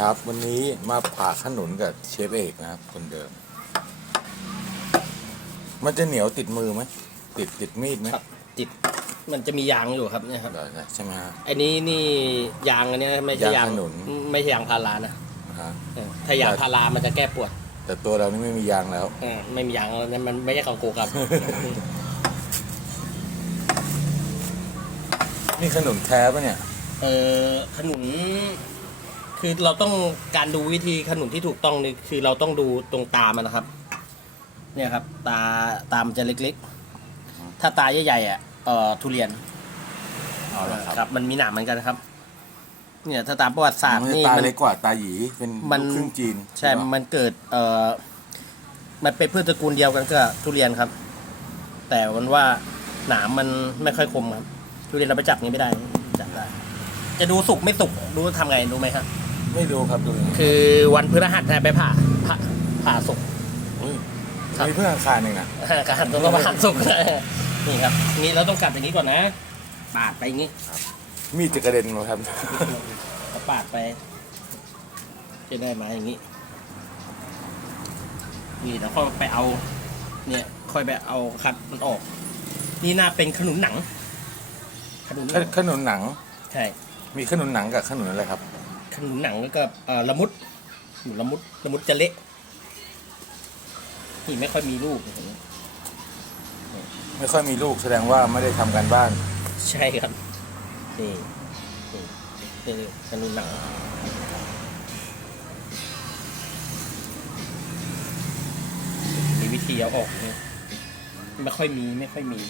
ครับ วันนี้มาผ่าขนุนกับเชฟเอกนะครับ คนเดิม มันจะเหนียวติดมือไหมติดติดมีดไหมครับ ติดมันจะมียางอยู่ครับเนี่ยครับได้ได้ใช่ไหมฮะ อันนี้นี่ยางอันเนี้ยไม่ใช่ยางยางขนุน ไม่ใช่ยางพารานะฮะเออถ้ายางพารามันจะแก้ปวดแต่ตัวเรานี่ไม่มียางแล้ว เออไม่มียางแล้วเนี่ยมันไม่ใช่ของโกครับ นี่ขนุนแท้ปะเนี่ย เออขนุน คือเราต้องการดูวิธีขนุนที่ถูกต้องนี่คือเราต้องดูตรงตามันนะครับ เนี่ยครับ ตาตามนจะเล็กๆ ถ้าตาใหญ่ๆอะเอ่อทุเรียนเอาละครับครับมันมีหนามเหมือนกันครับ เนี่ยถ้าตามประวัติศาสตร์มันจะนี่ตามัน เล็กกว่าตาหยีเป็นมัน ลูกครึ่งจีนใช่ปะมันเกิดเอ่อมันเป็นพืชตระกูลเดียวกันก็ทุเรียนครับ แต่วันว่าหนามมันไม่ค่อยคมครับ ทุเรียนเราไปจับนี้ไม่ได้จับได้ จะดูสุกไม่สุกรู้ทำไงรู้ไหมครับ ไม่รู้ครับดูยังไงคือวันพฤหัสนะไปผ่าผ่าผ่าสุกอุ๊ยครับ มีเพื่อนอังคารหนึ่งนะ การต้องมาผ่าสุกนี่ครับนี่เราต้องกัดอย่างนี้ก่อนนะปาดไปอย่างนี้มีดจะกระเด็นมาครับ แล้วปาดไป จะได้มาอย่างนี้ นี่แล้วค่อยไปเอา เนี่ย ค่อยไปเอาคัดมันออก นี่น่าเป็นขนุนหนังขนุนหขนังขนุนหนัง ใช่ มีขนุนหนังกับขนุนอะไรครับ ขนุนหนังแล้วก็เอ่อละมุดหนูละมุดละมุดจะเละนี่ไม่ค่อยมีลูกไม่ค่อยมีลูกแสดงว่าไม่ได้ทำการบ้าน ใช่ครับนี่นี่นี่ขนุนหนังมีวิธีเอาออกนี่ไม่ค่อยมีไม่ค่อยมี